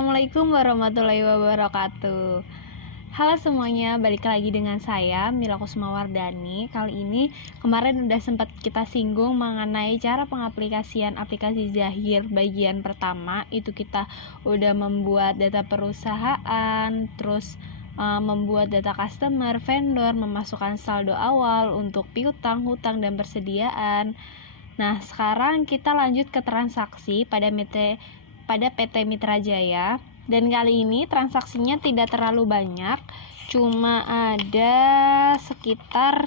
Assalamualaikum warahmatullahi wabarakatuh. Halo semuanya, balik lagi dengan saya Mila Kusmawardani. Kali ini kemarin udah sempat kita singgung mengenai cara pengaplikasian aplikasi Zahir bagian pertama. Itu kita udah membuat data perusahaan, terus membuat data customer, vendor, memasukkan saldo awal untuk piutang, hutang, dan persediaan. Nah, sekarang kita lanjut ke transaksi pada PT Mitra Jaya, dan kali ini transaksinya tidak terlalu banyak, cuma ada sekitar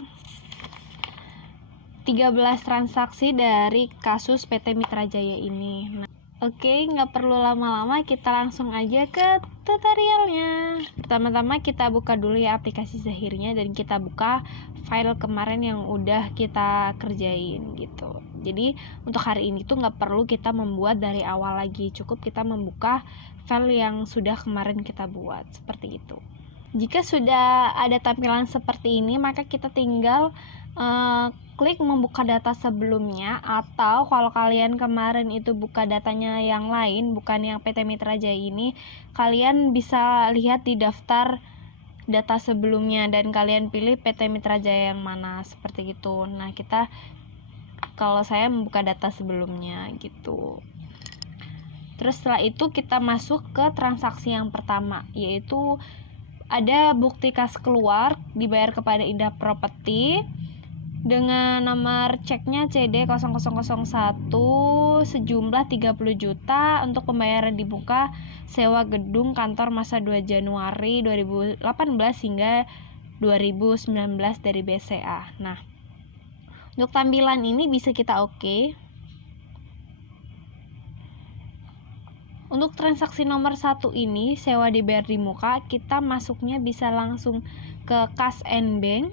13 transaksi dari kasus PT Mitra Jaya ini. Nah, oke, nggak perlu lama-lama, kita langsung aja ke tutorialnya. Pertama-tama kita buka dulu ya aplikasi Zahirnya, dan kita buka file kemarin yang udah kita kerjain gitu. Jadi untuk hari ini tuh nggak perlu kita membuat dari awal lagi, cukup kita membuka file yang sudah kemarin kita buat, seperti itu. Jika sudah ada tampilan seperti ini, maka kita tinggal klik membuka data sebelumnya, atau kalau kalian kemarin itu buka datanya yang lain, bukan yang PT Mitra Jaya ini, kalian bisa lihat di daftar data sebelumnya dan kalian pilih PT Mitra Jaya yang mana, seperti itu. Nah, kalau saya membuka data sebelumnya gitu. Terus setelah itu kita masuk ke transaksi yang pertama, yaitu ada bukti kas keluar dibayar kepada Indah Property dengan nomor ceknya CD0001 sejumlah 30 juta untuk pembayaran di muka sewa gedung kantor masa 2 Januari 2018 hingga 2019 dari BCA. Nah, untuk tampilan ini bisa kita oke. Untuk transaksi nomor 1 ini, sewa dibayar di muka, kita masuknya bisa langsung ke Kas and Bank.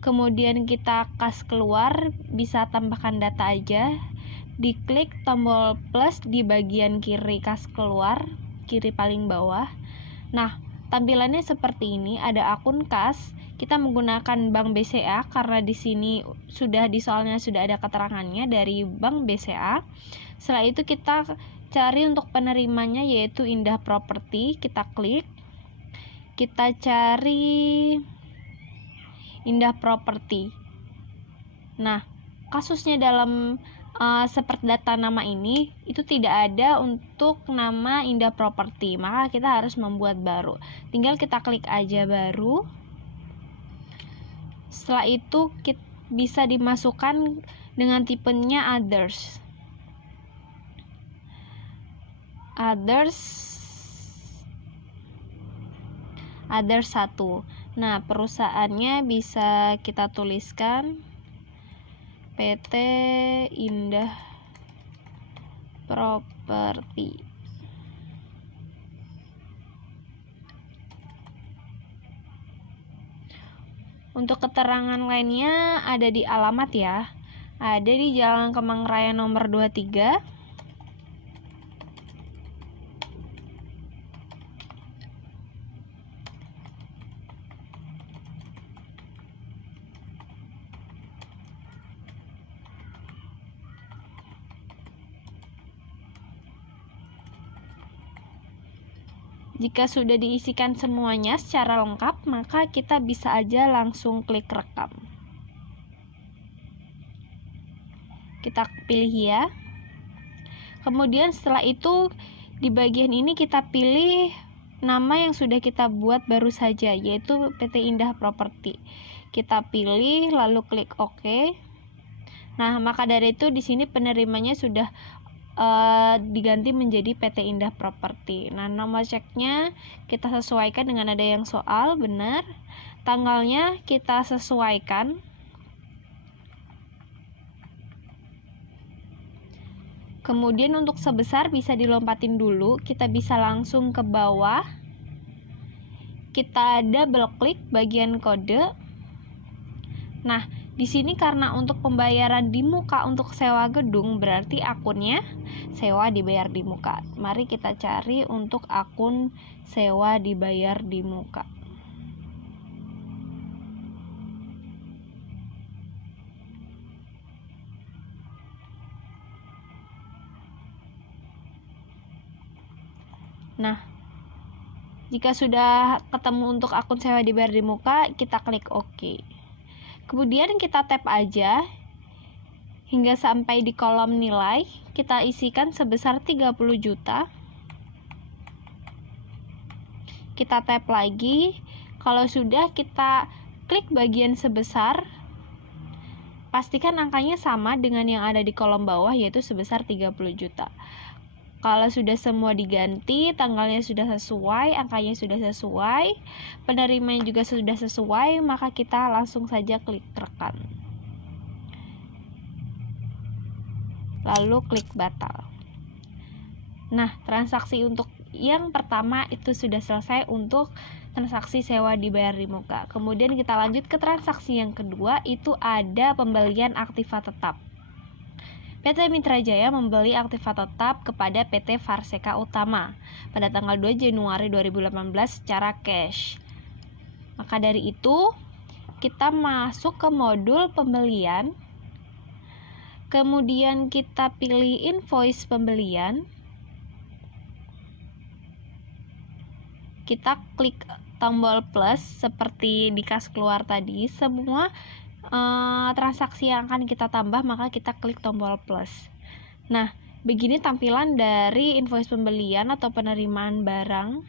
Kemudian kita kas keluar, bisa tambahkan data aja. Diklik tombol plus di bagian kiri kas keluar, kiri paling bawah. Nah, tampilannya seperti ini, ada akun kas. Kita menggunakan Bank BCA karena di sini soalnya sudah ada keterangannya dari Bank BCA. Setelah itu kita cari untuk penerimanya, yaitu Indah Property. Kita klik, kita cari Indah Property. Nah, kasusnya dalam seperti data nama ini itu tidak ada untuk nama Indah Property, maka kita harus membuat baru. Tinggal kita klik aja baru. Setelah itu bisa dimasukkan dengan tipenya others 1. Nah, perusahaannya bisa kita tuliskan PT Indah Property. Untuk keterangan lainnya ada di alamat ya. Ada di Jalan Kemang Raya nomor 23. Jika sudah diisikan semuanya secara lengkap, maka kita bisa aja langsung klik rekam. Kita pilih ya. Kemudian setelah itu di bagian ini kita pilih nama yang sudah kita buat baru saja, yaitu PT Indah Property. Kita pilih lalu klik OK. Nah, maka dari itu di sini penerimanya sudah diganti menjadi PT Indah Property. Nah, nomor ceknya kita sesuaikan dengan ada yang soal, benar. Tanggalnya kita sesuaikan. Kemudian untuk sebesar bisa dilompatin dulu, kita bisa langsung ke bawah. Kita double klik bagian kode. Nah, di sini karena untuk pembayaran di muka untuk sewa gedung, berarti akunnya sewa dibayar di muka. Mari kita cari untuk akun sewa dibayar di muka. Nah, jika sudah ketemu untuk akun sewa dibayar di muka, kita klik OK. Kemudian kita tap aja hingga sampai di kolom nilai, kita isikan sebesar 30 juta. Kita tap lagi, kalau sudah kita klik bagian sebesar, pastikan angkanya sama dengan yang ada di kolom bawah, yaitu sebesar 30 juta. Kalau sudah semua diganti, tanggalnya sudah sesuai, angkanya sudah sesuai, penerimanya juga sudah sesuai, maka kita langsung saja klik rekan. Lalu klik batal. Nah, transaksi untuk yang pertama itu sudah selesai untuk transaksi sewa dibayar di muka. Kemudian kita lanjut ke transaksi yang kedua, itu ada pembelian aktiva tetap. PT Mitra Jaya membeli aktiva tetap kepada PT Varseka Utama pada tanggal 2 Januari 2018 secara cash. Maka dari itu, kita masuk ke modul pembelian. Kemudian kita pilih invoice pembelian. Kita klik tombol plus seperti di kas keluar tadi. Semua transaksi yang akan kita tambah, maka kita klik tombol plus. Nah, begini tampilan dari invoice pembelian atau penerimaan barang.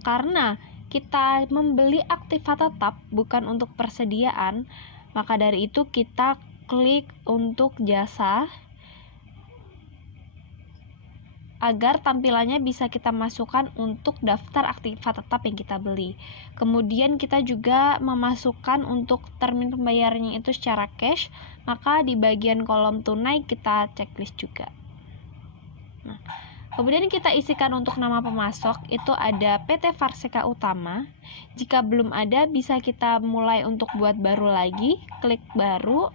Karena kita membeli aktiva tetap bukan untuk persediaan, maka dari itu kita klik untuk jasa agar tampilannya bisa kita masukkan untuk daftar aktiva tetap yang kita beli. Kemudian kita juga memasukkan untuk termin pembayarannya itu secara cash, maka di bagian kolom tunai kita checklist juga. Nah, kemudian kita isikan untuk nama pemasok, itu ada PT Varseka Utama. Jika belum ada, bisa kita mulai untuk buat baru lagi, klik baru.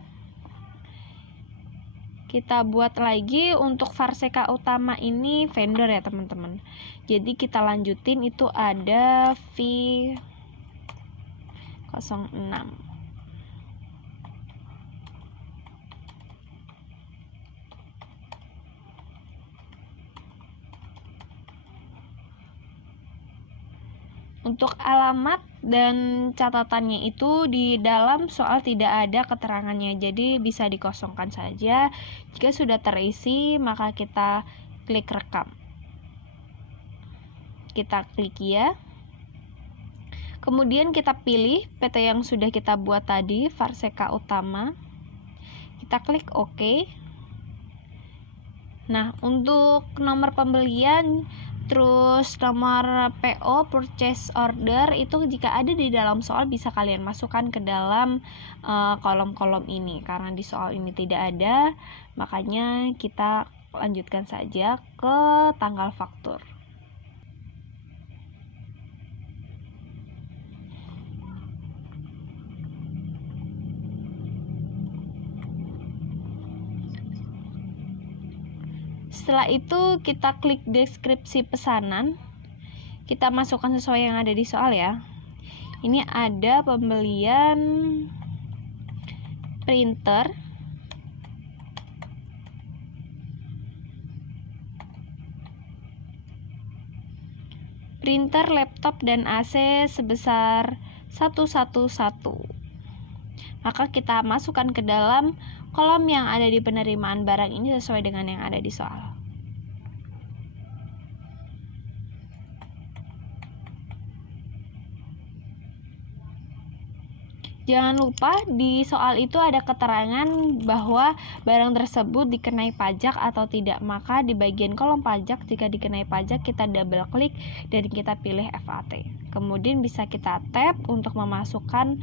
Kita buat lagi untuk Varseka Utama ini vendor ya teman-teman. Jadi kita lanjutin, itu ada V06. Untuk alamat dan catatannya itu di dalam soal tidak ada keterangannya, jadi bisa dikosongkan saja. Jika sudah terisi, maka kita klik rekam. Kita klik ya. Kemudian kita pilih PT yang sudah kita buat tadi, Varseka Utama. Kita klik OK. Nah, untuk nomor pembelian terus nomor PO purchase order itu jika ada di dalam soal bisa kalian masukkan ke dalam kolom-kolom ini. Karena di soal ini tidak ada, makanya kita lanjutkan saja ke tanggal faktur. Setelah itu kita klik deskripsi pesanan. Kita masukkan sesuai yang ada di soal ya. Ini ada pembelian printer, laptop dan AC sebesar 111. Maka kita masukkan ke dalam kolom yang ada di penerimaan barang ini sesuai dengan yang ada di soal. Jangan lupa di soal itu ada keterangan bahwa barang tersebut dikenai pajak atau tidak. Maka di bagian kolom pajak, jika dikenai pajak kita double klik dan kita pilih FAT. Kemudian bisa kita tap untuk memasukkan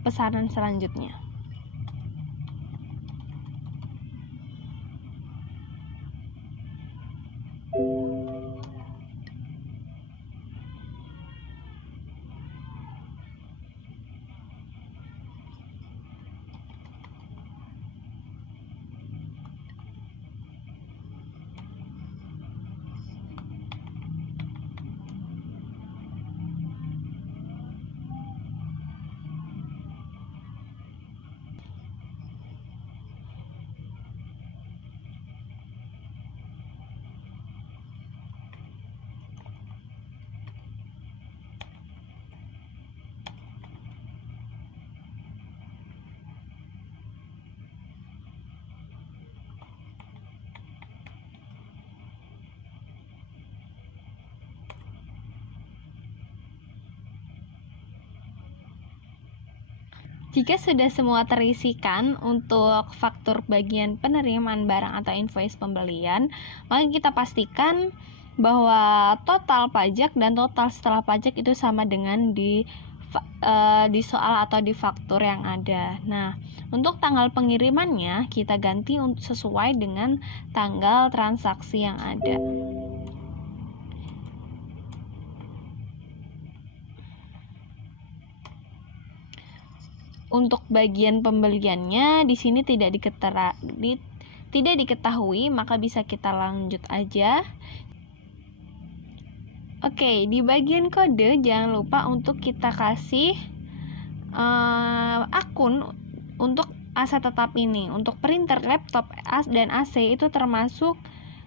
pesanan selanjutnya. Jika sudah semua terisikan untuk faktur bagian penerimaan barang atau invoice pembelian, maka kita pastikan bahwa total pajak dan total setelah pajak itu sama dengan di soal atau di faktur yang ada. Nah, untuk tanggal pengirimannya kita ganti sesuai dengan tanggal transaksi yang ada. Untuk bagian pembeliannya di sini tidak diketahui, maka bisa kita lanjut aja. Oke, di bagian kode jangan lupa untuk kita kasih akun untuk aset tetap ini. Untuk printer, laptop, dan AC itu termasuk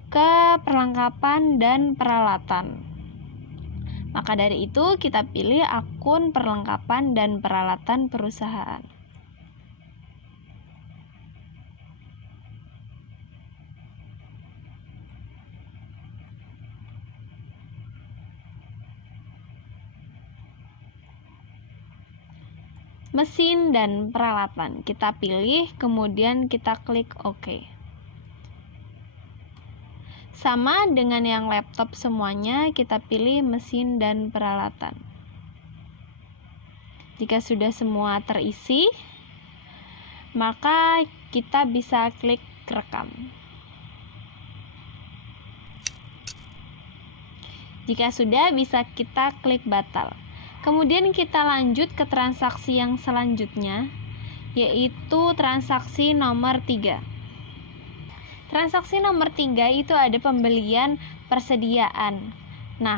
ke perlengkapan dan peralatan. Maka dari itu kita pilih akun perlengkapan dan peralatan perusahaan. Mesin dan peralatan kita pilih, kemudian kita klik OK. Sama dengan yang laptop semuanya, kita pilih mesin dan peralatan. Jika sudah semua terisi, maka kita bisa klik rekam. Jika sudah, bisa kita klik batal. Kemudian kita lanjut ke transaksi yang selanjutnya, yaitu transaksi nomor 3. Transaksi nomor 3 itu ada pembelian persediaan. Nah,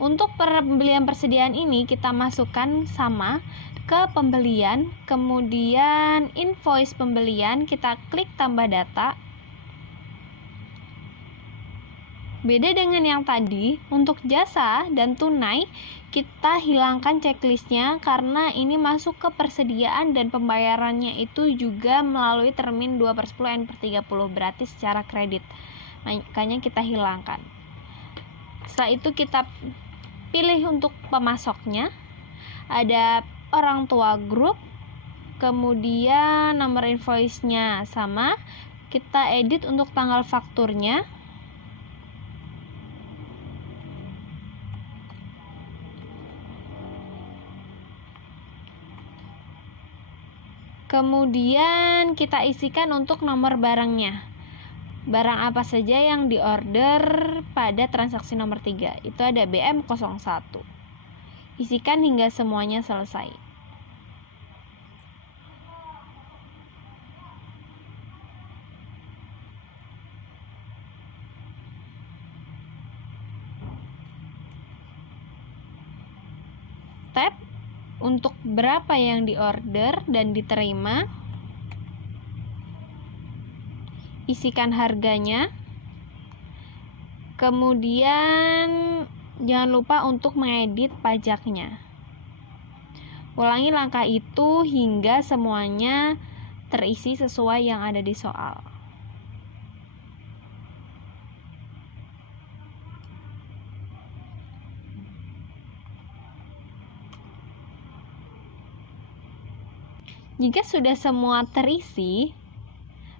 untuk pembelian persediaan ini kita masukkan sama ke pembelian, kemudian invoice pembelian, kita klik tambah data. Beda dengan yang tadi, untuk jasa dan tunai kita hilangkan checklistnya karena ini masuk ke persediaan dan pembayarannya itu juga melalui termin 2/10 N/30, berarti secara kredit. Makanya kita hilangkan. Setelah itu kita pilih untuk pemasoknya, ada orang tua grup, kemudian nomor invoice-nya sama, kita edit untuk tanggal fakturnya. Kemudian kita isikan untuk nomor barangnya. Barang apa saja yang diorder pada transaksi nomor 3. Itu ada BM01. Isikan hingga semuanya selesai. Tab untuk berapa yang diorder dan diterima, isikan harganya, kemudian jangan lupa untuk mengedit pajaknya. Ulangi langkah itu hingga semuanya terisi sesuai yang ada di soal. Jika sudah semua terisi,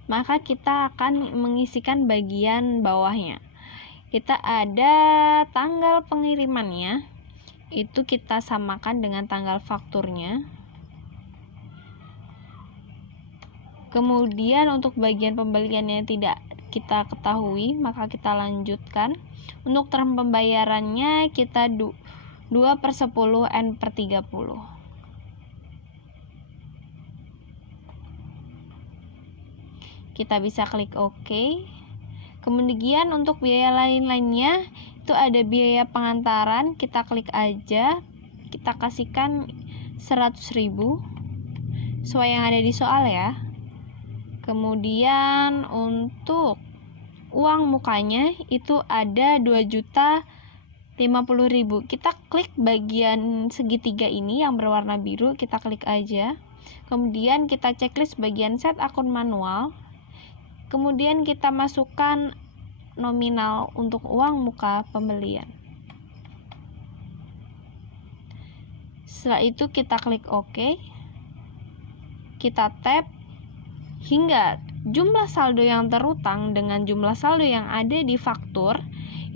maka kita akan mengisikan bagian bawahnya. Kita ada tanggal pengirimannya, itu kita samakan dengan tanggal fakturnya. Kemudian untuk bagian pembeliannya tidak kita ketahui, maka kita lanjutkan. Untuk term pembayarannya kita 2/10 N/30. Kita bisa klik OK. Kemudian untuk biaya lain-lainnya itu ada biaya pengantaran, kita klik aja, kita kasihkan 100.000 sesuai yang ada di soal ya. Kemudian untuk uang mukanya itu ada 2.050.000. Kita klik bagian segitiga ini yang berwarna biru, kita klik aja. Kemudian kita checklist bagian set akun manual. Kemudian kita masukkan nominal untuk uang muka pembelian. Setelah itu kita klik OK. kita tap hingga jumlah saldo yang terutang dengan jumlah saldo yang ada di faktur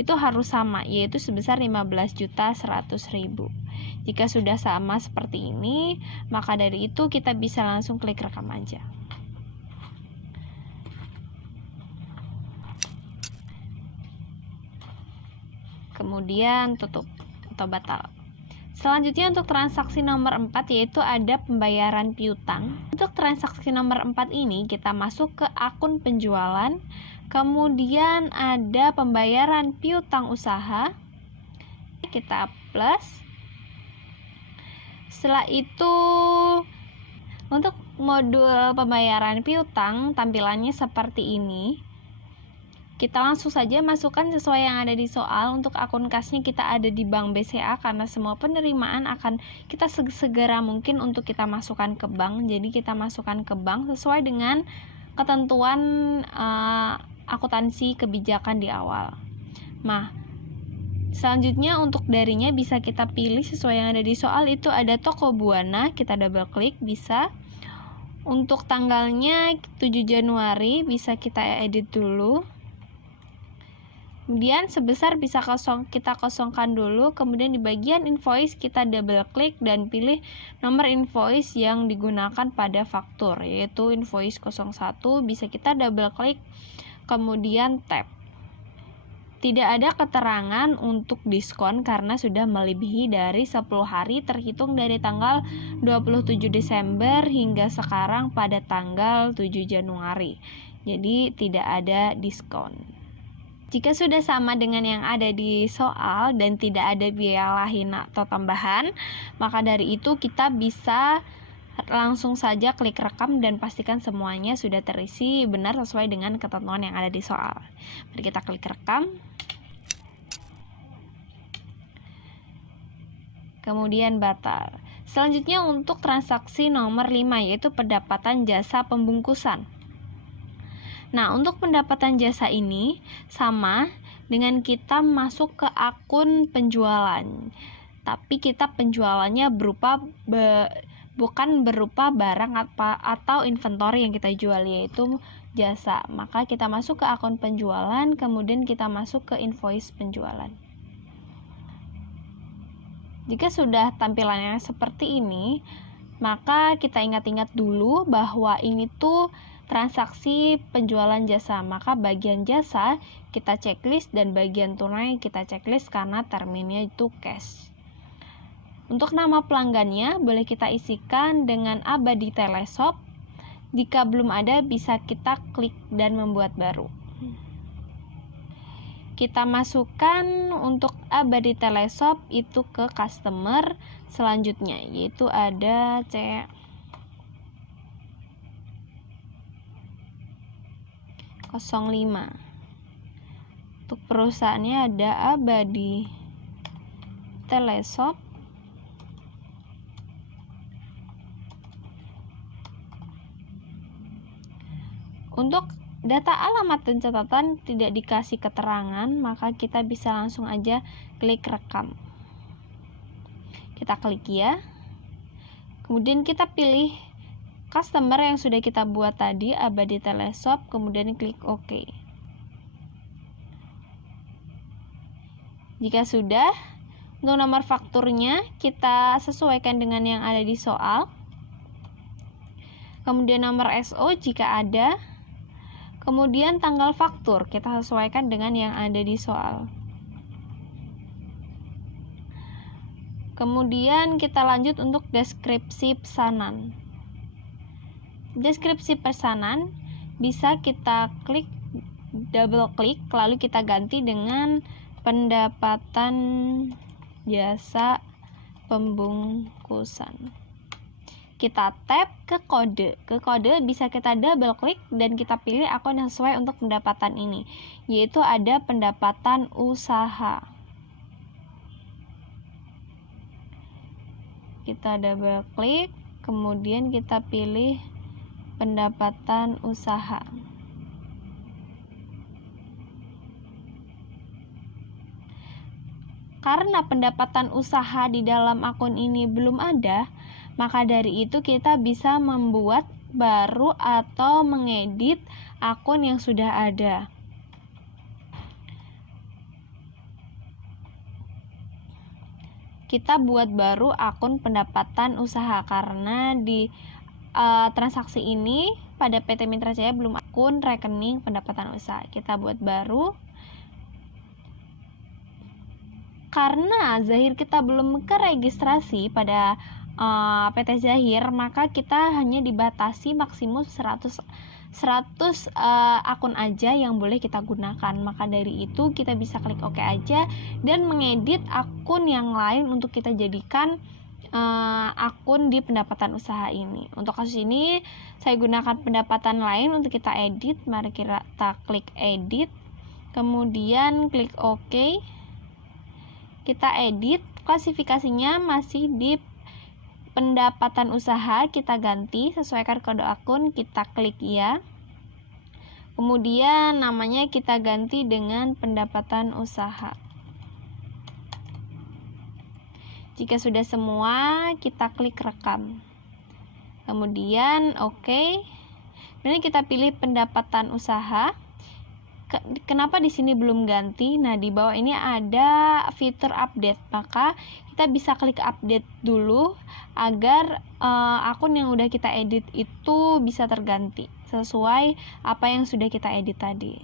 itu harus sama, yaitu sebesar 15.100.000. Jika sudah sama seperti ini, maka dari itu kita bisa langsung klik rekam aja. Kemudian tutup atau batal. Selanjutnya untuk transaksi nomor 4 yaitu ada pembayaran piutang. Untuk transaksi nomor 4 ini kita masuk ke akun penjualan, kemudian ada pembayaran piutang usaha, kita plus. Setelah itu untuk modul pembayaran piutang tampilannya seperti ini. Kita langsung saja masukkan sesuai yang ada di soal. Untuk akun kasnya kita ada di Bank BCA karena semua penerimaan akan kita segera mungkin untuk kita masukkan ke bank. Jadi kita masukkan ke bank sesuai dengan ketentuan akuntansi kebijakan di awal. Nah, selanjutnya untuk darinya bisa kita pilih sesuai yang ada di soal. Itu ada toko Buana, kita double klik bisa. Untuk tanggalnya 7 Januari bisa kita edit dulu. Kemudian sebesar bisa kita kosongkan dulu. Kemudian di bagian invoice kita double klik dan pilih nomor invoice yang digunakan pada faktur, yaitu invoice 01. Bisa kita double klik kemudian tap. Tidak ada keterangan untuk diskon karena sudah melebihi dari 10 hari terhitung dari tanggal 27 Desember hingga sekarang pada tanggal 7 Januari. Jadi tidak ada diskon. Jika sudah sama dengan yang ada di soal dan tidak ada biaya lain atau tambahan, maka dari itu kita bisa langsung saja klik rekam dan pastikan semuanya sudah terisi benar sesuai dengan ketentuan yang ada di soal. Mari kita klik rekam. Kemudian batal. Selanjutnya untuk transaksi nomor 5 yaitu pendapatan jasa pembungkusan. Nah, untuk pendapatan jasa ini sama dengan kita masuk ke akun penjualan. Tapi kita penjualannya bukan berupa barang atau inventory yang kita jual, yaitu jasa. Maka kita masuk ke akun penjualan, kemudian kita masuk ke invoice penjualan. Jika sudah tampilannya seperti ini, maka kita ingat-ingat dulu bahwa ini tuh transaksi penjualan jasa. Maka bagian jasa kita checklist dan bagian tunai kita checklist karena terminnya itu cash. Untuk nama pelanggannya boleh kita isikan dengan Abadi Teleshop. Jika belum ada bisa kita klik dan membuat baru. Kita masukkan untuk Abadi Teleshop itu ke customer selanjutnya, yaitu ada C05. Untuk perusahaannya ada Abadi Teleshop. Untuk data alamat dan catatan tidak dikasih keterangan, maka kita bisa langsung aja klik rekam. Kita klik ya. Kemudian kita pilih customer yang sudah kita buat tadi, Abadi Teleshop, kemudian klik OK. Jika sudah, untuk nomor fakturnya kita sesuaikan dengan yang ada di soal. Kemudian nomor SO jika ada. Kemudian tanggal faktur kita sesuaikan dengan yang ada di soal. Kemudian kita lanjut untuk deskripsi pesanan. Deskripsi pesanan bisa kita klik, double klik, lalu kita ganti dengan pendapatan jasa pembungkusan. Kita tap ke kode. Ke kode bisa kita double klik dan kita pilih akun yang sesuai untuk pendapatan ini, yaitu ada pendapatan usaha. Kita double klik, kemudian kita pilih pendapatan usaha. Karena pendapatan usaha di dalam akun ini belum ada, maka dari itu kita bisa membuat baru atau mengedit akun yang sudah ada. Kita buat baru akun pendapatan usaha karena di transaksi ini pada PT Mitra Jaya belum akun rekening pendapatan usaha. Kita buat baru. Karena Zahir kita belum keregistrasi pada PT Zahir, maka kita hanya dibatasi maksimum 100 akun aja yang boleh kita gunakan. Maka dari itu kita bisa klik OK aja dan mengedit akun yang lain untuk kita jadikan akun di pendapatan usaha ini. Untuk kasus ini saya gunakan pendapatan lain untuk kita edit. Mari kita klik edit, kemudian klik OK. Kita edit, klasifikasinya masih di pendapatan usaha, kita ganti sesuaikan kode akun, kita klik ya. Kemudian namanya kita ganti dengan pendapatan usaha. Jika sudah semua, kita klik rekam. Kemudian OK. Kemudian kita pilih pendapatan usaha. Kenapa di sini belum ganti? Nah, di bawah ini ada fitur update. Maka kita bisa klik update dulu agar akun yang udah kita edit itu bisa terganti sesuai apa yang sudah kita edit tadi.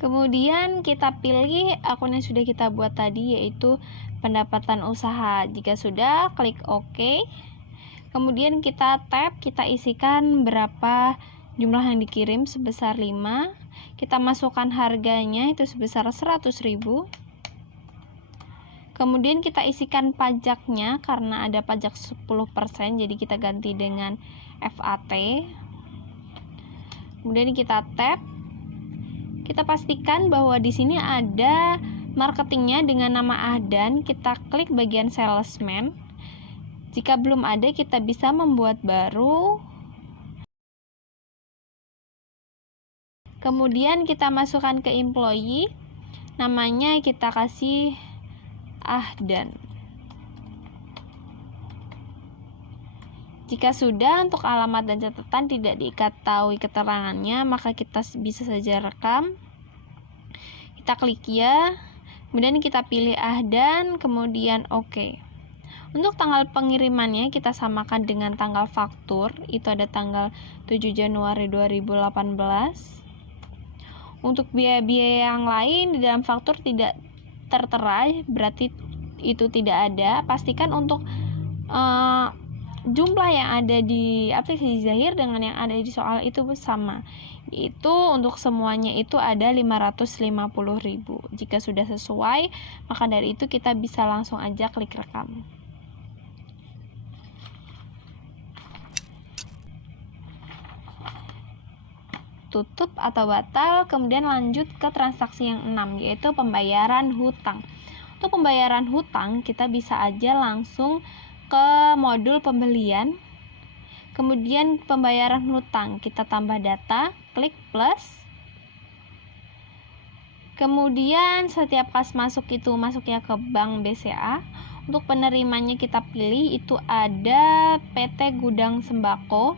Kemudian kita pilih akun yang sudah kita buat tadi, yaitu pendapatan usaha. Jika sudah, klik OK. Kemudian kita tap, kita isikan berapa jumlah yang dikirim sebesar 5. Kita masukkan harganya itu sebesar 100.000. Kemudian kita isikan pajaknya karena ada pajak 10%, jadi kita ganti dengan VAT. Kemudian kita tap. Kita pastikan bahwa di sini ada marketingnya dengan nama Ahdan. Kita klik bagian salesman. Jika belum ada, kita bisa membuat baru. Kemudian kita masukkan ke employee. Namanya kita kasih Ahdan. Jika sudah, untuk alamat dan catatan tidak diketahui keterangannya, maka kita bisa saja rekam. Kita klik ya, kemudian kita pilih Ahdan, kemudian OK. Untuk tanggal pengirimannya kita samakan dengan tanggal faktur, itu ada tanggal 7 Januari 2018. Untuk biaya-biaya yang lain di dalam faktur tidak tertera, berarti itu tidak ada. Pastikan untuk jumlah yang ada di aplikasi Zahir dengan yang ada di soal itu sama. Itu untuk semuanya itu ada 550.000. Jika sudah sesuai, maka dari itu kita bisa langsung aja klik rekam. Tutup atau batal, kemudian lanjut ke transaksi yang 6, yaitu pembayaran hutang. Untuk pembayaran hutang, kita bisa aja langsung ke modul pembelian, kemudian pembayaran hutang, kita tambah data, klik plus, kemudian setiap kas masuk itu masuknya ke bank BCA. Untuk penerimanya kita pilih itu ada PT Gudang Sembako.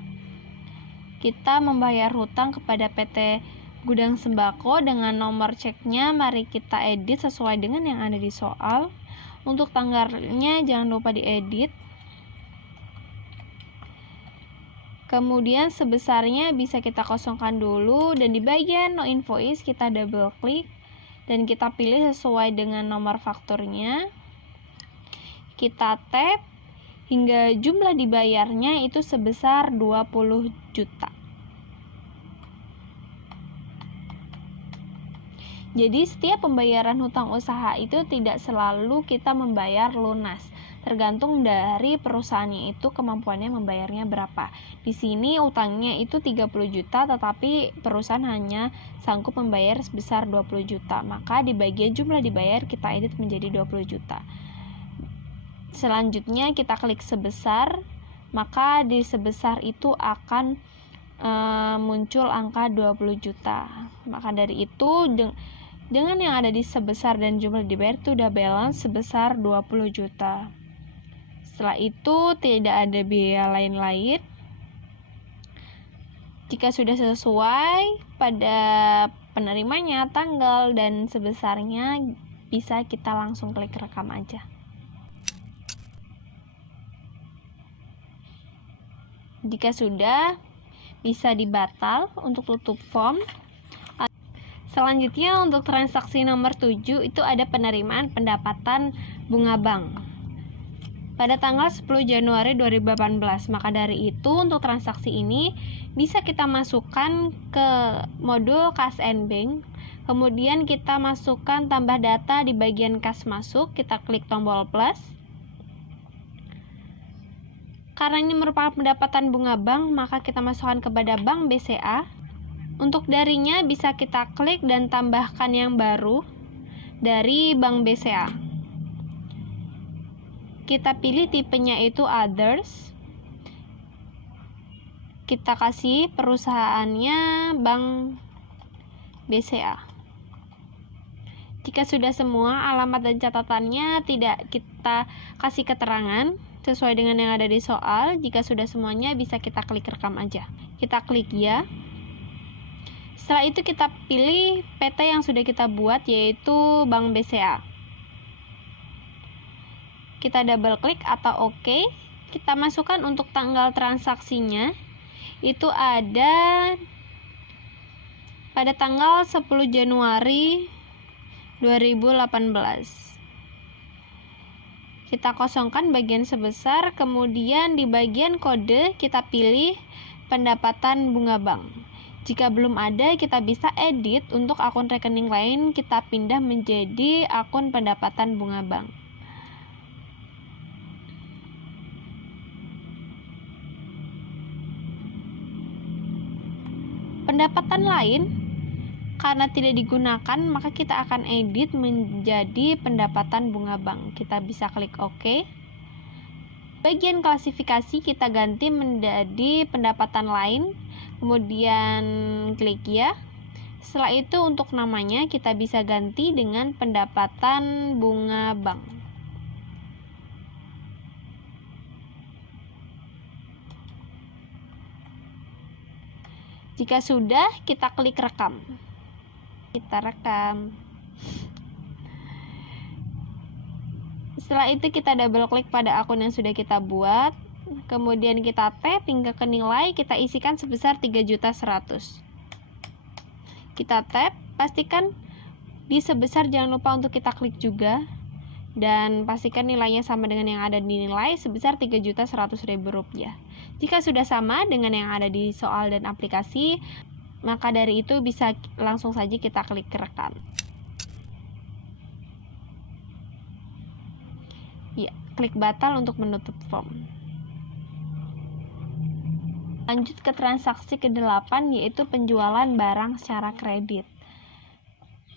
Kita membayar hutang kepada PT Gudang Sembako dengan nomor ceknya, mari kita edit sesuai dengan yang ada di soal. Untuk tanggalnya jangan lupa diedit. Kemudian sebesarnya bisa kita kosongkan dulu, dan di bagian no invoice kita double klik dan kita pilih sesuai dengan nomor fakturnya. Kita tap hingga jumlah dibayarnya itu sebesar 20 juta. Jadi setiap pembayaran hutang usaha itu tidak selalu kita membayar lunas, tergantung dari perusahaannya itu kemampuannya membayarnya berapa. Di sini utangnya itu 30 juta, tetapi perusahaan hanya sanggup membayar sebesar 20 juta. Maka di bagian jumlah dibayar kita edit menjadi 20 juta. Selanjutnya kita klik sebesar, maka di sebesar itu akan muncul angka 20 juta. Maka dari itu dengan yang ada di sebesar dan jumlah dibayar itu udah balance sebesar 20 juta. Setelah itu tidak ada biaya lain-lain. Jika sudah sesuai pada penerimanya, tanggal, dan sebesarnya, bisa kita langsung klik rekam aja. Jika sudah, bisa dibatal untuk tutup form. Selanjutnya untuk transaksi nomor 7 itu ada penerimaan pendapatan bunga bank pada tanggal 10 Januari 2018. Maka dari itu untuk transaksi ini bisa kita masukkan ke modul Kas and Bank. Kemudian kita masukkan tambah data di bagian kas masuk, kita klik tombol plus. Karena ini merupakan pendapatan bunga bank, maka kita masukkan kepada Bank BCA. Untuk darinya bisa kita klik dan tambahkan yang baru dari Bank BCA. Kita pilih tipenya itu others. Kita kasih perusahaannya Bank BCA. Jika sudah semua, alamat dan catatannya tidak kita kasih keterangan sesuai dengan yang ada di soal. Jika sudah semuanya, bisa kita klik rekam aja. Kita klik ya. Setelah itu kita pilih PT yang sudah kita buat, yaitu Bank BCA. Kita double klik atau OK. Kita masukkan untuk tanggal transaksinya. Itu ada pada tanggal 10 Januari 2018. Kita kosongkan bagian sebesar, kemudian di bagian kode kita pilih pendapatan bunga bank. Jika belum ada, kita bisa edit untuk akun rekening lain, kita pindah menjadi akun pendapatan bunga bank. Pendapatan lain, karena tidak digunakan, maka kita akan edit menjadi pendapatan bunga bank. Kita bisa klik OK. Bagian klasifikasi kita ganti menjadi pendapatan lain, kemudian klik ya. Setelah itu untuk namanya kita bisa ganti dengan pendapatan bunga bank. Jika sudah, kita klik rekam. Kita rekam. Setelah itu kita double klik pada akun yang sudah kita buat. Kemudian kita tap hingga ke nilai, kita isikan sebesar 3.100.000. Kita tap, pastikan di sebesar, jangan lupa untuk kita klik juga. Dan pastikan nilainya sama dengan yang ada di nilai sebesar Rp3.100.000. Jika sudah sama dengan yang ada di soal dan aplikasi, maka dari itu bisa langsung saja kita klik rekam. Ya, klik batal untuk menutup form. Lanjut ke transaksi ke-8, yaitu penjualan barang secara kredit.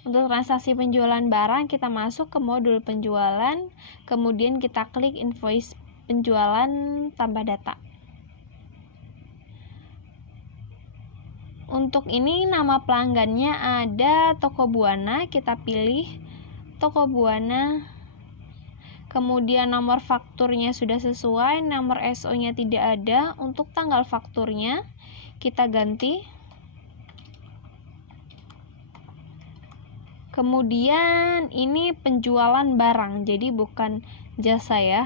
Untuk transaksi penjualan barang, kita masuk ke modul penjualan, kemudian kita klik invoice penjualan tambah data. Untuk ini nama pelanggannya ada Toko Buana, kita pilih Toko Buana. Kemudian nomor fakturnya sudah sesuai, nomor SO-nya tidak ada. Untuk tanggal fakturnya kita ganti. Kemudian ini penjualan barang, jadi bukan jasa ya.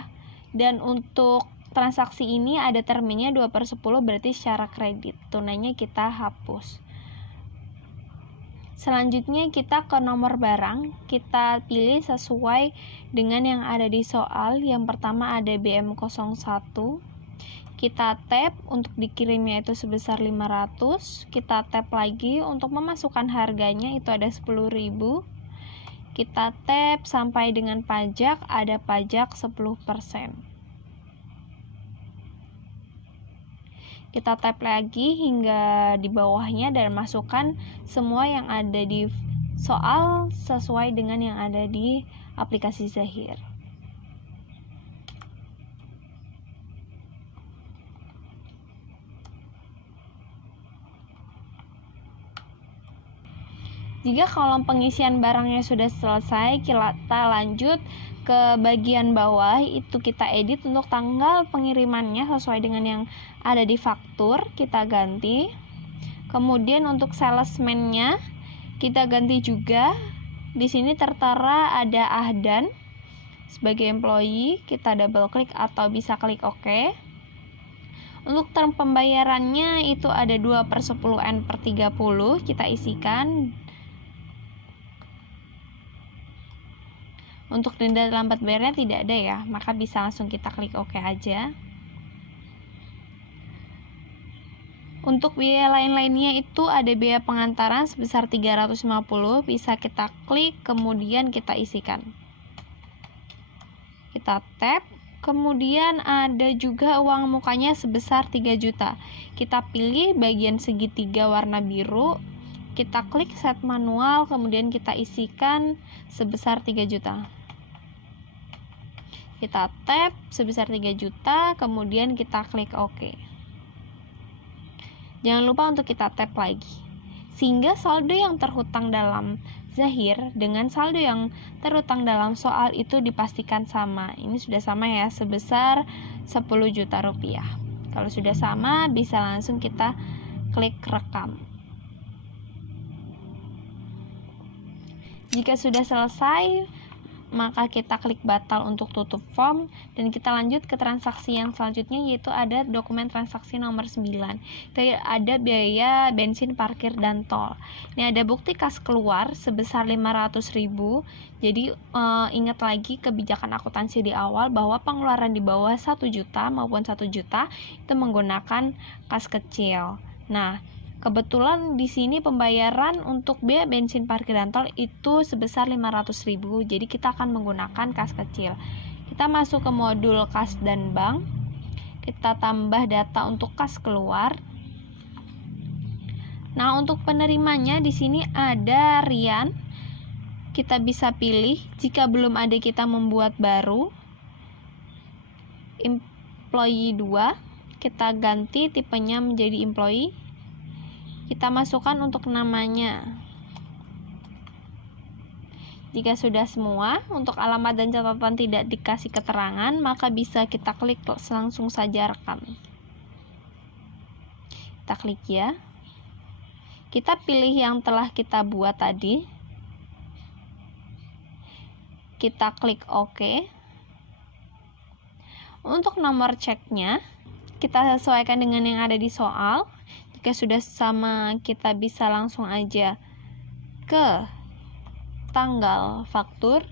Dan untuk transaksi ini ada terminnya 2/10, berarti secara kredit. Tunainya kita hapus. Selanjutnya kita ke nomor barang, kita pilih sesuai dengan yang ada di soal. Yang pertama ada BM01. Kita tap untuk dikirimnya itu sebesar 500. Kita tap lagi untuk memasukkan harganya, itu ada 10.000. Kita tap sampai dengan pajak, ada pajak 10%. Kita tap lagi hingga di bawahnya dan masukkan semua yang ada di soal sesuai dengan yang ada di aplikasi Zahir. Jika kolom pengisian barangnya sudah selesai, kita lanjut ke bagian bawah, itu kita edit untuk tanggal pengirimannya sesuai dengan yang ada di faktur, kita ganti. Kemudian untuk salesman-nya kita ganti juga. Di sini tertera ada Ahdan sebagai employee, kita double klik atau bisa klik OK. Untuk term pembayarannya itu ada 2/10N/30, kita isikan. Untuk denda lambat bayarnya tidak ada ya, maka bisa langsung kita klik OK aja. Untuk biaya lain-lainnya itu ada biaya pengantaran sebesar 350, bisa kita klik kemudian kita isikan. Kita tap, kemudian ada juga uang mukanya sebesar 3 juta. Kita pilih bagian segitiga warna biru, kita klik set manual, kemudian kita isikan sebesar 3 juta. Kita tap sebesar 3 juta, kemudian kita klik OK. Jangan lupa untuk kita tap lagi, sehingga saldo yang terhutang dalam Zahir dengan saldo yang terhutang dalam soal itu dipastikan sama. Ini sudah sama ya, sebesar 10 juta rupiah. Kalau sudah sama, bisa langsung kita klik rekam. Jika sudah selesai, maka kita klik batal untuk tutup form dan kita lanjut ke transaksi yang selanjutnya, yaitu ada dokumen transaksi nomor 9. Itu ada biaya bensin, parkir, dan tol. Ini ada bukti kas keluar sebesar 500.000. Jadi ingat lagi kebijakan akuntansi di awal bahwa pengeluaran di bawah 1 juta maupun 1 juta itu menggunakan kas kecil. Nah, kebetulan di sini pembayaran untuk biaya bensin, parkir, dan tol itu sebesar 500.000. Jadi kita akan menggunakan kas kecil. Kita masuk ke modul kas dan bank. Kita tambah data untuk kas keluar. Nah, untuk penerimanya di sini ada Rian. Kita bisa pilih, jika belum ada kita membuat baru. Employee 2, kita ganti tipenya menjadi employee. Kita masukkan untuk namanya. Jika sudah semua, untuk alamat dan catatan tidak dikasih keterangan, maka bisa kita klik langsung saja rekam. Kita klik ya. Kita pilih yang telah kita buat tadi. Kita klik OK. Untuk nomor ceknya, kita sesuaikan dengan yang ada di soal. Jika sudah sama, kita bisa langsung aja ke tanggal faktur.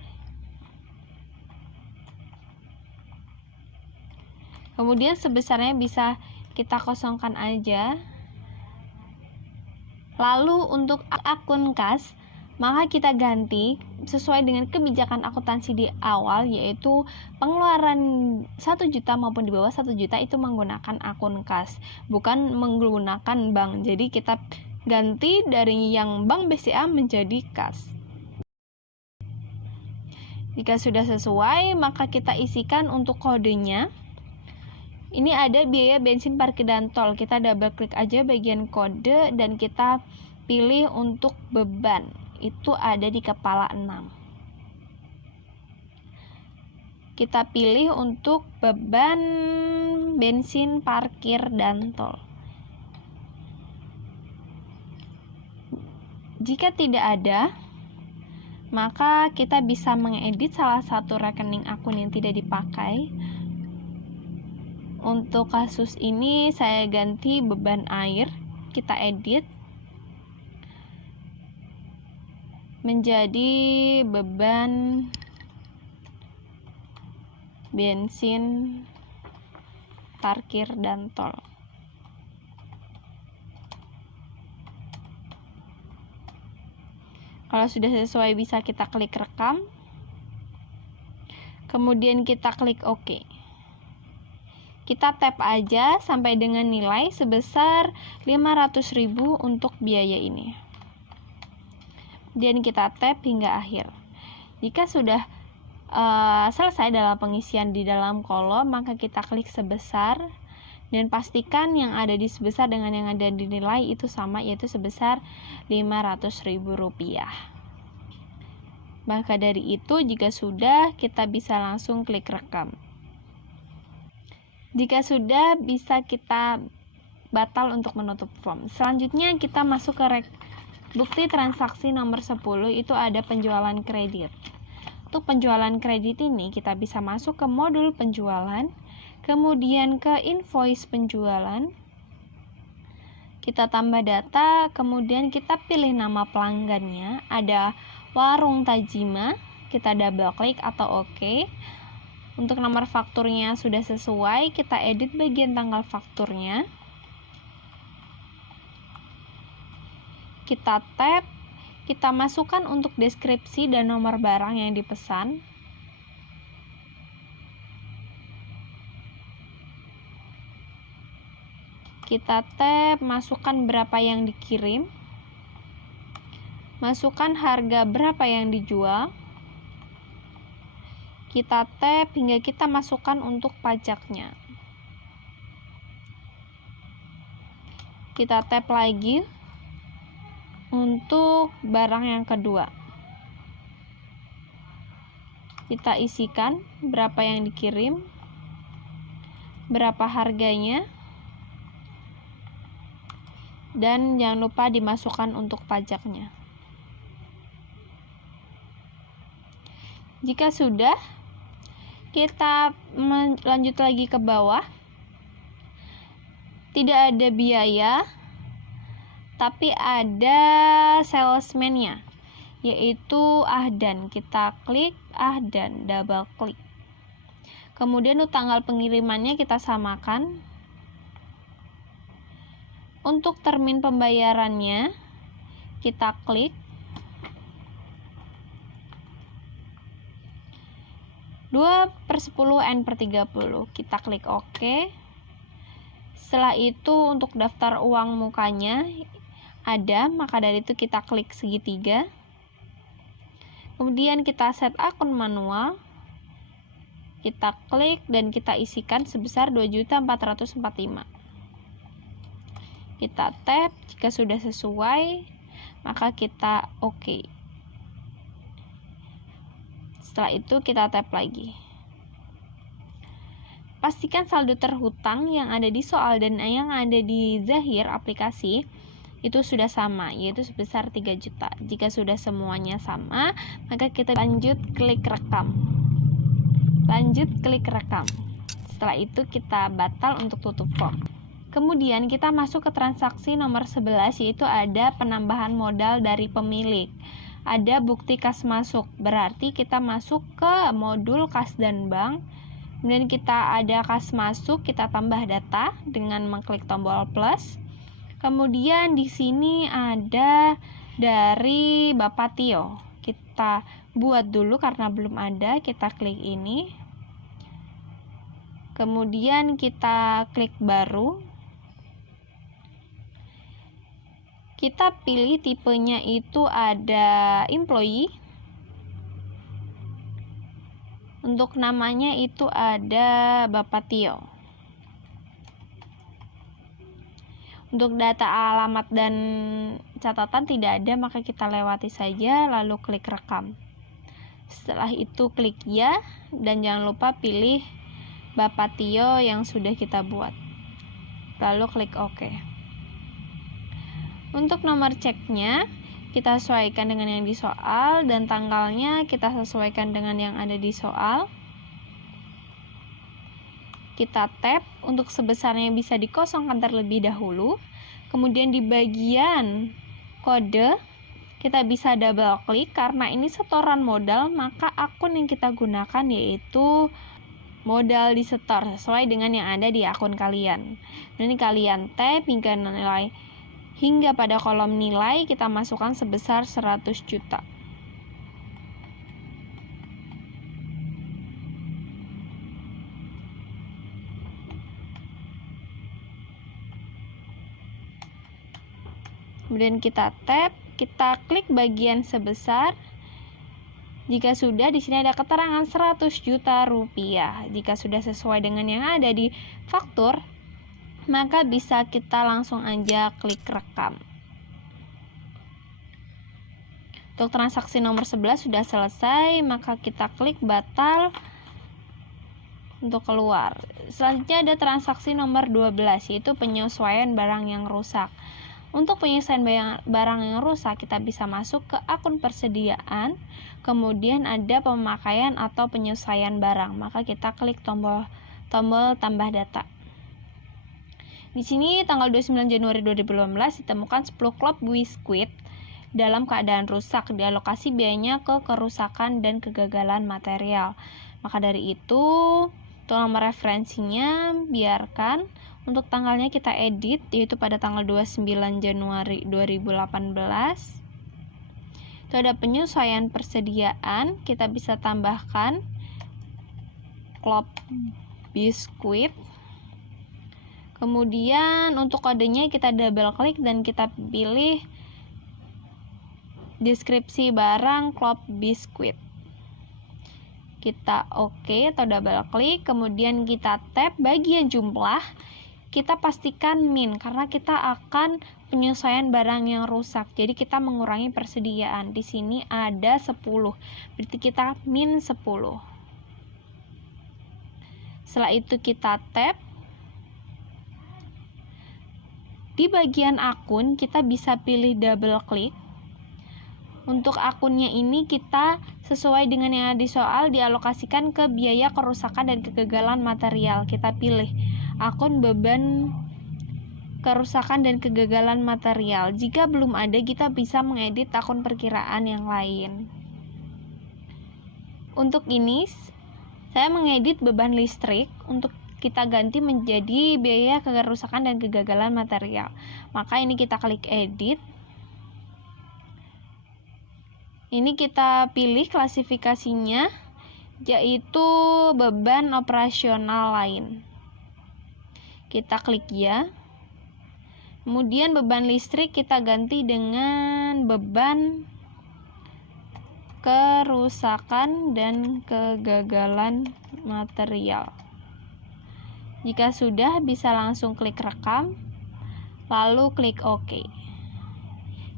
Kemudian sebesarnya bisa kita kosongkan aja. Lalu untuk akun kas, maka kita ganti sesuai dengan kebijakan akuntansi di awal, yaitu pengeluaran 1 juta maupun di bawah 1 juta itu menggunakan akun kas, bukan menggunakan bank. Jadi kita ganti dari yang bank BCA menjadi kas. Jika sudah sesuai, maka kita isikan untuk kodenya. Ini ada biaya bensin, parkir, dan tol. Kita double klik aja bagian kode dan kita pilih untuk beban. Itu ada di kepala 6. Kita pilih untuk beban bensin, parkir, dan tol. Jika tidak ada, maka kita bisa mengedit salah satu rekening akun yang tidak dipakai. Untuk kasus ini saya ganti beban air, kita edit menjadi beban bensin, parkir, dan tol. Kalau sudah sesuai, bisa kita klik rekam, kemudian kita klik OK. Kita tap aja sampai dengan nilai sebesar 500.000 untuk biaya ini. Dan kita tap hingga akhir. Jika sudah selesai dalam pengisian di dalam kolom, maka kita klik sebesar dan pastikan yang ada di sebesar dengan yang ada di nilai itu sama, yaitu sebesar 500.000 rupiah. Maka dari itu, jika sudah, kita bisa langsung klik rekam. Jika sudah, bisa kita batal untuk menutup form. Selanjutnya kita masuk ke bukti transaksi nomor 10, itu ada penjualan kredit. Untuk penjualan kredit ini kita bisa masuk ke modul penjualan, kemudian ke invoice penjualan, kita tambah data, kemudian kita pilih nama pelanggannya, ada Warung Tajima, kita double klik atau oke. Untuk nomor fakturnya sudah sesuai, kita edit bagian tanggal fakturnya. Kita tap, kita masukkan untuk deskripsi dan nomor barang yang dipesan. Kita tap, masukkan berapa yang dikirim. Masukkan harga berapa yang dijual. Kita tap hingga kita masukkan untuk pajaknya. Kita tap lagi untuk barang yang kedua. Kita isikan berapa yang dikirim, berapa harganya, dan jangan lupa dimasukkan untuk pajaknya. Jika sudah, kita lanjut lagi ke bawah. Tidak ada biaya, tapi ada salesman-nya, yaitu Ahdan. Kita klik Ahdan, double klik. Kemudian untuk tanggal pengirimannya kita samakan. Untuk termin pembayarannya kita klik 2/10 N/30, kita klik OK. Setelah itu untuk daftar uang mukanya ada, maka dari itu kita klik segitiga. Kemudian kita set akun manual, kita klik dan kita isikan sebesar 2.445.000. Kita tap, jika sudah sesuai maka kita OK. Setelah itu kita tap lagi. Pastikan saldo terhutang yang ada di soal dan yang ada di Zahir aplikasi itu sudah sama, yaitu sebesar 3 juta. Jika sudah semuanya sama, maka kita lanjut klik rekam. Lanjut klik rekam. Setelah itu kita batal untuk tutup form. Kemudian kita masuk ke transaksi nomor 11, yaitu ada penambahan modal dari pemilik. Ada bukti kas masuk, berarti kita masuk ke modul kas dan bank. Kemudian kita ada kas masuk, kita tambah data dengan mengklik tombol plus. Kemudian di sini ada dari Bapak Tio. Kita buat dulu karena belum ada, kita klik ini. Kemudian kita klik baru. Kita pilih tipenya itu ada employee. Untuk namanya itu ada Bapak Tio. Untuk data alamat dan catatan tidak ada, maka kita lewati saja lalu klik rekam. Setelah itu klik ya dan jangan lupa pilih Bapak Tio yang sudah kita buat. Lalu klik OK. Untuk nomor ceknya kita sesuaikan dengan yang di soal dan tanggalnya kita sesuaikan dengan yang ada di soal. Kita tap untuk sebesarnya bisa dikosongkan terlebih dahulu. Kemudian di bagian kode kita bisa double klik karena ini setoran modal, maka akun yang kita gunakan yaitu modal di setor sesuai dengan yang ada di akun kalian. Dan ini kalian tap hingga pada kolom nilai kita masukkan sebesar 100 juta. Kemudian kita tap, kita klik bagian sebesar. Jika sudah, di sini ada keterangan 100 juta rupiah. Jika sudah sesuai dengan yang ada di faktur, maka bisa kita langsung aja klik rekam. Untuk transaksi nomor 11 sudah selesai, maka kita klik batal untuk keluar. Selanjutnya ada transaksi nomor 12, yaitu penyesuaian barang yang rusak. Untuk penyesuaian barang yang rusak, kita bisa masuk ke akun persediaan, kemudian ada pemakaian atau penyesuaian barang. Maka kita klik tombol tambah data. Di sini tanggal 29 Januari 2018 ditemukan 10 klop biskuit dalam keadaan rusak, dialokasi biayanya ke kerusakan dan kegagalan material. Maka dari itu, untuk nomor referensinya biarkan. Untuk tanggalnya kita edit, yaitu pada tanggal 29 Januari 2018. Itu ada penyesuaian persediaan, kita bisa tambahkan klop biskuit. Kemudian untuk kodenya kita double klik dan kita pilih deskripsi barang klop biskuit. Kita oke atau double klik, kemudian kita tap bagian jumlah. Kita pastikan min karena kita akan penyesuaian barang yang rusak. Jadi kita mengurangi persediaan. Di sini ada 10. Berarti kita min 10. Setelah itu kita tap. Di bagian akun kita bisa pilih double klik. Untuk akunnya ini kita sesuai dengan yang ada di soal dialokasikan ke biaya kerusakan dan kegagalan material. Kita pilih akun beban kerusakan dan kegagalan material. Jika belum ada, kita bisa mengedit akun perkiraan yang lain. Untuk ini saya mengedit beban listrik untuk kita ganti menjadi biaya kerusakan dan kegagalan material. Maka ini kita klik edit. Ini kita pilih klasifikasinya, yaitu beban operasional lain. Kita klik ya. Kemudian beban listrik kita ganti dengan beban kerusakan dan kegagalan material. Jika sudah, bisa langsung klik rekam, lalu klik OK.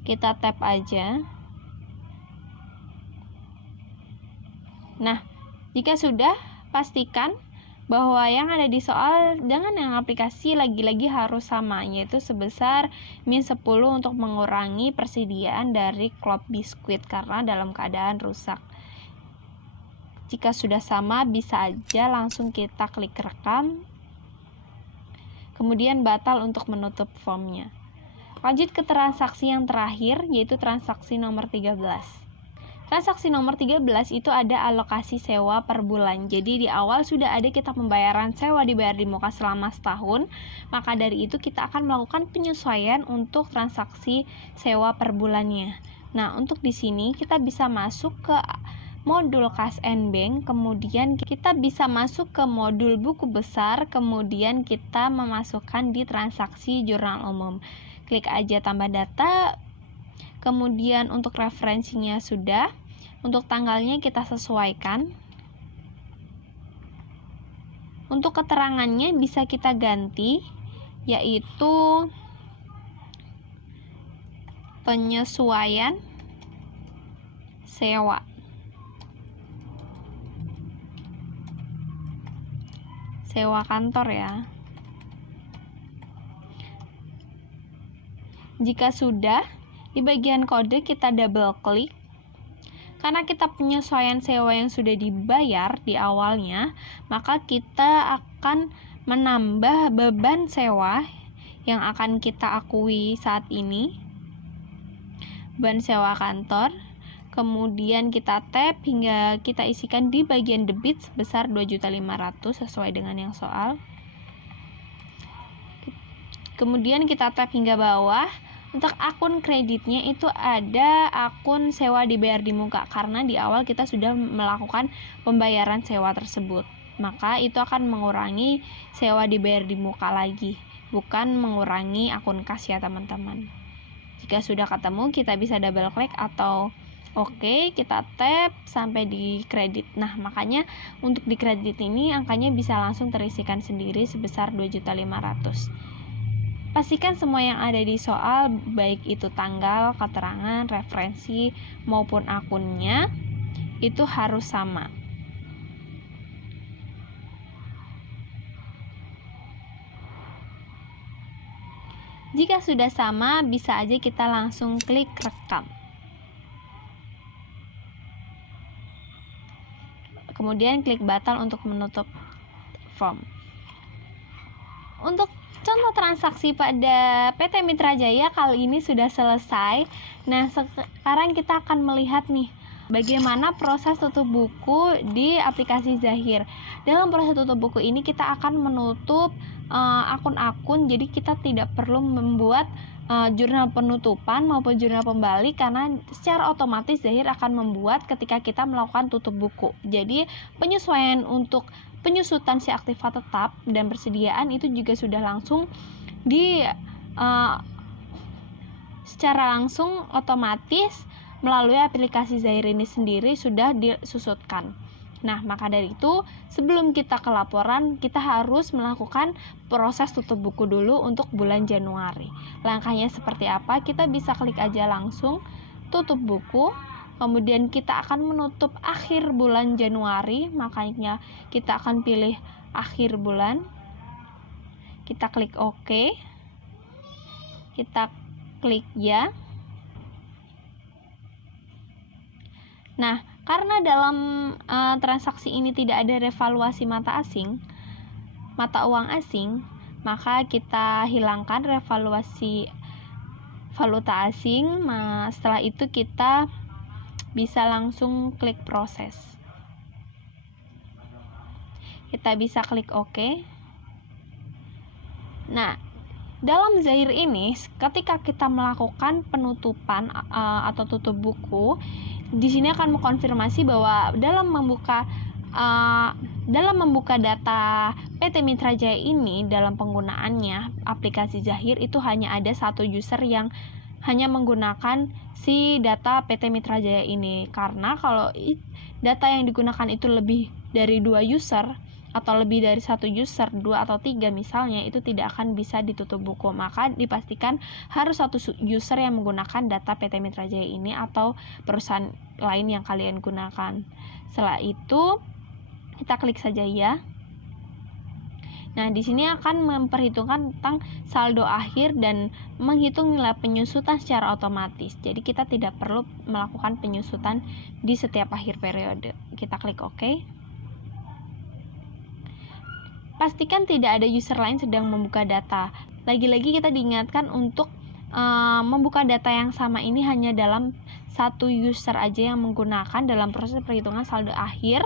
Kita tap aja. Nah, jika sudah, pastikan bahwa yang ada di soal dengan yang aplikasi lagi-lagi harus sama, yaitu sebesar min 10 untuk mengurangi persediaan dari klop biskuit karena dalam keadaan rusak. Jika sudah sama, bisa aja langsung kita klik rekam. Kemudian batal untuk menutup formnya. Lanjut ke transaksi yang terakhir, yaitu transaksi nomor 13. Transaksi nomor 13 itu ada alokasi sewa per bulan. Jadi di awal sudah ada kita pembayaran sewa dibayar di muka selama setahun. Maka dari itu kita akan melakukan penyesuaian untuk transaksi sewa per bulannya. Nah, untuk di sini kita bisa masuk ke modul Kas and Bank, kemudian kita bisa masuk ke modul buku besar, kemudian kita memasukkan di transaksi jurnal umum. Klik aja tambah data, kemudian untuk referensinya sudah, untuk tanggalnya kita sesuaikan. Untuk keterangannya bisa kita ganti, yaitu penyesuaian sewa. Sewa kantor ya. Jika sudah, di bagian kode kita double klik. Karena kita penyesuaian sewa yang sudah dibayar di awalnya, maka kita akan menambah beban sewa yang akan kita akui saat ini. Beban sewa kantor. Kemudian kita tap hingga kita isikan di bagian debit sebesar 2.500.000 sesuai dengan yang soal. Kemudian kita tap hingga bawah. Untuk akun kreditnya itu ada akun sewa dibayar di muka karena di awal kita sudah melakukan pembayaran sewa tersebut. Maka itu akan mengurangi sewa dibayar di muka lagi, bukan mengurangi akun kas ya teman-teman. Jika sudah ketemu, kita bisa double klik atau oke, kita tap sampai di kredit. Nah, makanya untuk di kredit ini angkanya bisa langsung terisikan sendiri sebesar 2.500.000. Pastikan semua yang ada di soal, baik itu tanggal, keterangan, referensi, maupun akunnya, itu harus sama. Jika sudah sama, bisa aja kita langsung klik rekam. Kemudian klik batal untuk menutup form. Untuk contoh transaksi pada PT Mitra Jaya kali ini sudah selesai. Nah, sekarang kita akan melihat nih bagaimana proses tutup buku di aplikasi Zahir. Dalam proses tutup buku ini kita akan menutup akun-akun, jadi kita tidak perlu membuat jurnal penutupan maupun jurnal pembalik, karena secara otomatis Zahir akan membuat ketika kita melakukan tutup buku. Jadi penyesuaian untuk penyusutan si aktiva tetap dan persediaan itu juga sudah langsung secara langsung otomatis melalui aplikasi Zahir ini sendiri sudah disusutkan. Nah, maka dari itu sebelum kita ke laporan, kita harus melakukan proses tutup buku dulu untuk bulan Januari. Langkahnya seperti apa? Kita bisa klik aja langsung tutup buku. Kemudian kita akan menutup akhir bulan Januari, makanya kita akan pilih akhir bulan. Kita klik OK. Kita klik ya. Nah, karena dalam transaksi ini tidak ada revaluasi mata uang asing, maka kita hilangkan revaluasi valuta asing. Setelah itu kita bisa langsung klik proses. Kita bisa klik OK. Nah, dalam Zahir ini ketika kita melakukan penutupan atau tutup buku, di sini akan mengkonfirmasi bahwa dalam membuka data PT Mitra Jaya ini, dalam penggunaannya aplikasi Zahir itu hanya ada satu user yang hanya menggunakan si data PT Mitra Jaya ini. Karena kalau data yang digunakan itu lebih dari 2 user atau lebih dari 1 user, 2 atau 3 misalnya, itu tidak akan bisa ditutup buku. Maka dipastikan harus satu user yang menggunakan data PT Mitra Jaya ini atau perusahaan lain yang kalian gunakan. Setelah itu kita klik saja ya. Nah, di sini akan memperhitungkan tentang saldo akhir dan menghitung nilai penyusutan secara otomatis. Jadi kita tidak perlu melakukan penyusutan di setiap akhir periode. Kita klik OK. Pastikan tidak ada user lain sedang membuka data. Lagi-lagi kita diingatkan untuk membuka data yang sama ini hanya dalam satu user aja yang menggunakan dalam proses perhitungan saldo akhir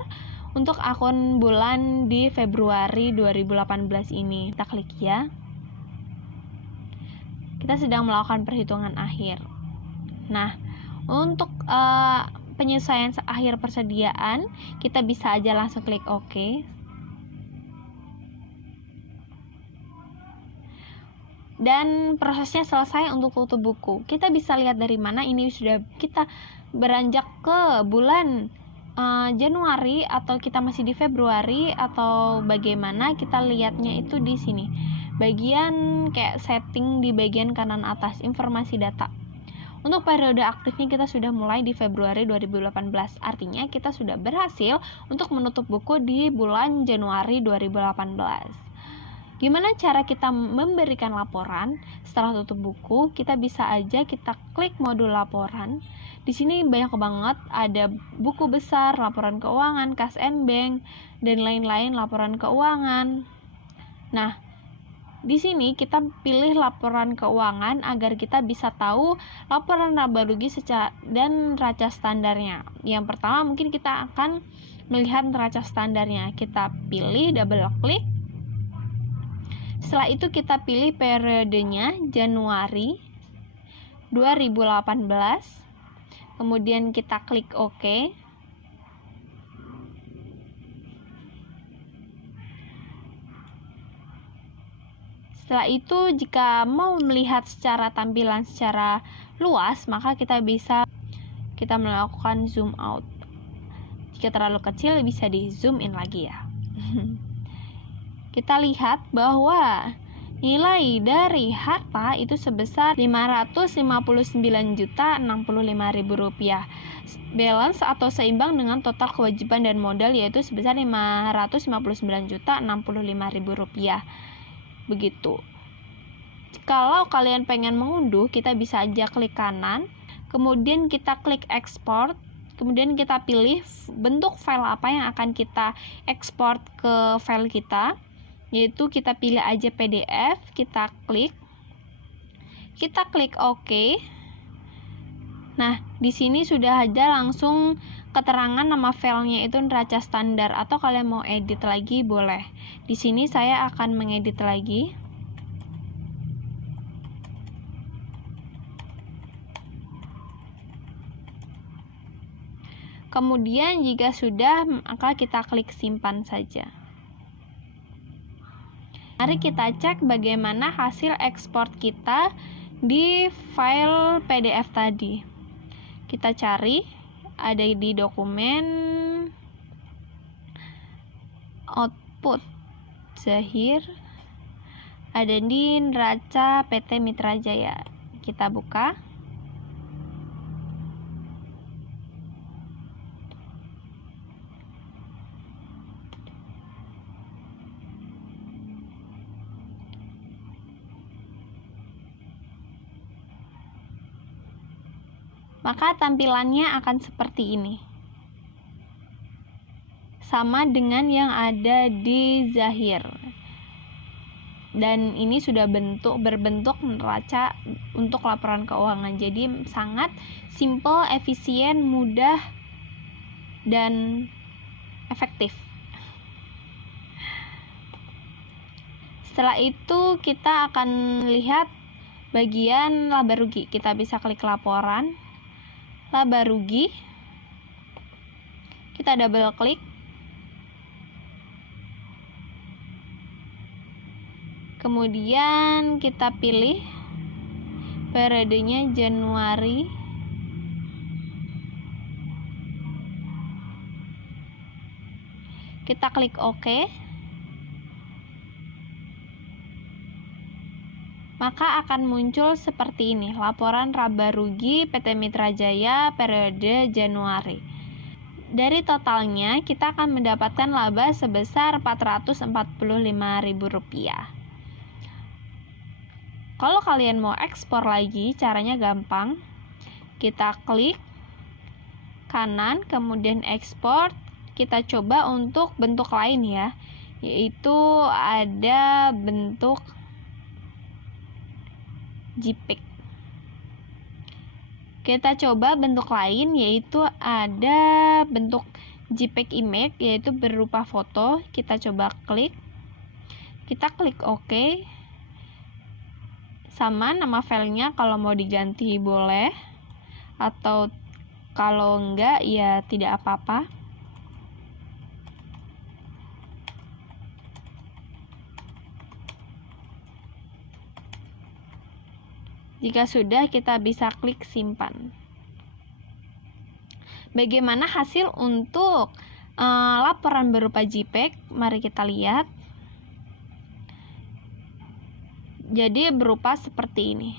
untuk akun bulan di Februari 2018 ini. Kita klik ya. Kita sedang melakukan perhitungan akhir. Nah, untuk penyesuaian akhir persediaan, kita bisa aja langsung klik OK. Dan prosesnya selesai untuk tutup buku. Kita bisa lihat dari mana ini sudah kita beranjak ke bulan Januari atau kita masih di Februari atau bagaimana. Kita lihatnya itu di sini. Bagian kayak setting di bagian kanan atas, informasi data. Untuk periode aktifnya kita sudah mulai di Februari 2018. Artinya kita sudah berhasil untuk menutup buku di bulan Januari 2018. Gimana cara kita memberikan laporan setelah tutup buku? Kita bisa aja kita klik modul laporan. Di sini banyak banget, ada buku besar, laporan keuangan, kas and bank, dan lain-lain laporan keuangan. Nah, di sini kita pilih laporan keuangan agar kita bisa tahu laporan laba rugi dan neraca standarnya. Yang pertama mungkin kita akan melihat neraca standarnya. Kita pilih, double klik. Setelah itu kita pilih periodenya Januari 2018. Kemudian kita klik OK. Setelah itu jika mau melihat secara tampilan secara luas, maka kita melakukan zoom out. Jika terlalu kecil bisa di zoom in lagi ya. Kita lihat bahwa nilai dari harta itu sebesar Rp559.065.000. Balance atau seimbang dengan total kewajiban dan modal yaitu sebesar Rp559.065.000. Begitu. Kalau kalian pengen mengunduh, kita bisa aja klik kanan, kemudian kita klik export, kemudian kita pilih bentuk file apa yang akan kita ekspor ke file kita, yaitu kita pilih aja PDF, kita klik OK. Nah, di sini sudah ada langsung keterangan nama filenya itu neraca standar, atau kalian mau edit lagi boleh. Di sini saya akan mengedit lagi. Kemudian jika sudah, maka kita klik simpan saja. Mari kita cek bagaimana hasil ekspor kita di file PDF tadi. Kita cari, ada di dokumen output Zahir, ada di neraca PT Mitra Jaya. Kita buka. Maka tampilannya akan seperti ini. Sama dengan yang ada di Zahir. Dan ini sudah berbentuk neraca untuk laporan keuangan. Jadi sangat simple, efisien, mudah, dan efektif. Setelah itu kita akan lihat bagian laba rugi. Kita bisa klik laporan laba rugi, kita double klik, kemudian kita pilih periodenya Januari, kita klik OK. Maka akan muncul seperti ini, laporan laba rugi PT Mitra Jaya periode Januari. Dari totalnya, kita akan mendapatkan laba sebesar Rp445.000. Kalau kalian mau ekspor lagi, caranya gampang. Kita klik kanan, kemudian ekspor. Kita coba untuk bentuk lain ya, yaitu ada bentuk JPEG. Kita coba bentuk lain, yaitu ada bentuk JPEG image, yaitu berupa foto. Kita coba klik, kita klik OK. Sama nama filenya, kalau mau diganti boleh, atau kalau enggak ya tidak apa-apa. Jika sudah, kita bisa klik simpan. Bagaimana hasil untuk laporan berupa JPEG? Mari kita lihat. Jadi berupa seperti ini.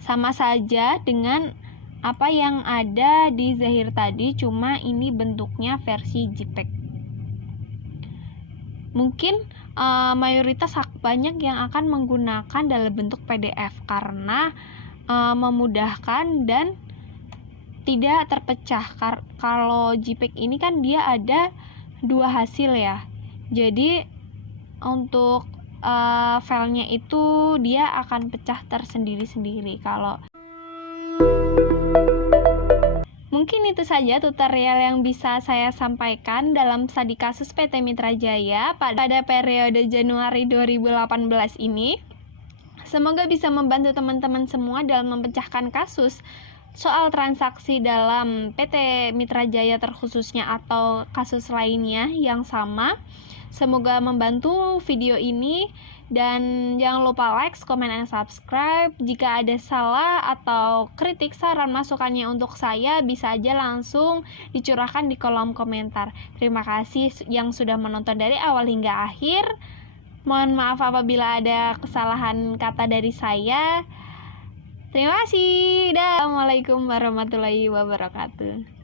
Sama saja dengan apa yang ada di Zahir tadi, cuma ini bentuknya versi JPEG. Mungkin mayoritas banyak yang akan menggunakan dalam bentuk PDF karena memudahkan dan tidak terpecah. Kalau JPEG ini kan dia ada dua hasil ya, jadi untuk filenya itu dia akan pecah tersendiri-sendiri. Mungkin itu saja tutorial yang bisa saya sampaikan dalam studi kasus PT Mitra Jaya pada periode Januari 2018 ini. Semoga bisa membantu teman-teman semua dalam memecahkan kasus soal transaksi dalam PT Mitra Jaya terkhususnya atau kasus lainnya yang sama. Semoga membantu video ini, dan jangan lupa like, comment, dan subscribe. Jika ada salah atau kritik, saran, masukannya untuk saya, bisa aja langsung dicurahkan di kolom komentar. Terima kasih yang sudah menonton dari awal hingga akhir. Mohon maaf apabila ada kesalahan kata dari saya. Terima kasih. Assalamualaikum warahmatullahi wabarakatuh.